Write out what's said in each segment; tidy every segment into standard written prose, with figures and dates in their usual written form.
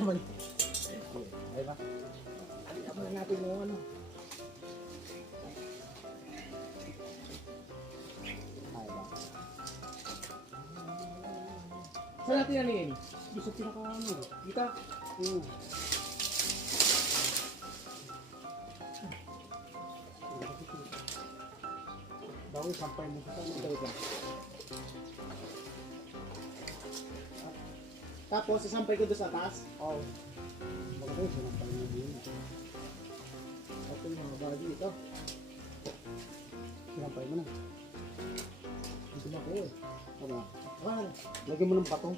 naman. Ay ba? Alitan mo na natin yung ano. Ay ba? Saan natin nalingin? Doon sa pinaka ano. Kita? Oo. Bago sampay mo sa ito. Tapos, sasampay ko doon sa taas? Oo. Bakit ito, sinampay mo din. Ito yung mga bagi ito. Sinampay mo na. Hindi na ko eh. Tama. Lagyan mo ng patong.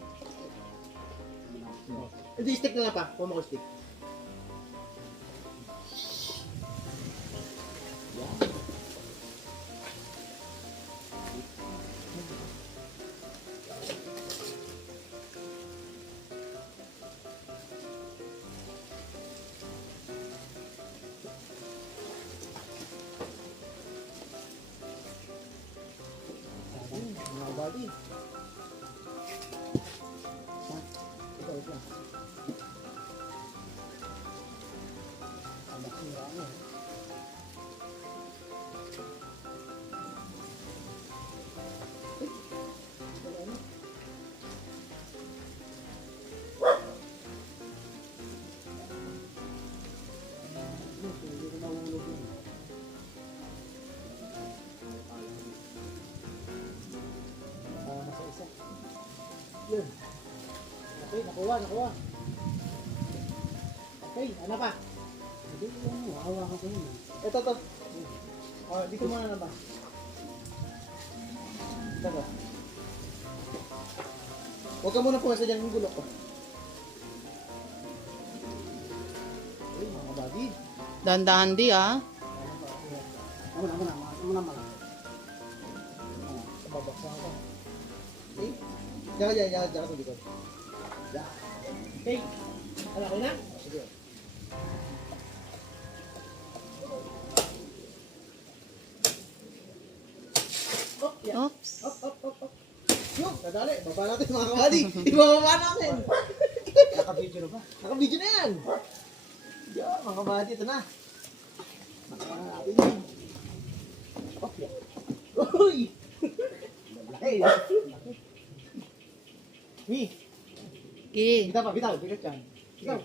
Hindi, stick na lang pa. Kuha mo ko stick. Mga body. Ito. Ang basura mo. Hindi ko mahulog yun. Nasa isa. Yun. Okay, nakuha. Okay, ano pa? Hindi ko ano, hawakan ko yun. Ito. Dito muna na ba? Ito ba? Huwag ka muna pumasa dyan yung gulok ko. Okay, mga bagay. Dandahan di ah. Ako na. Babaksan ako. Okay? Diyan ka dito. Okay. Ano ko na? Sige. Oh, yeah. Oops. Up. Yung, nadali. Baba natin mga kamali. Ibababa natin. Naka-video na ba? Naka-video na yan. Yan, mga kamali. Ito na. Nakaka natin yun. Oh, yeah. Uy! Hey! Mi! Okay. Bitaw. Bigat yan. Bitaw.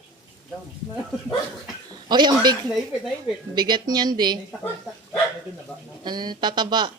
Oh, yung Naipit. bigat niyan di. Naistak. Ito na ba? Ang tataba.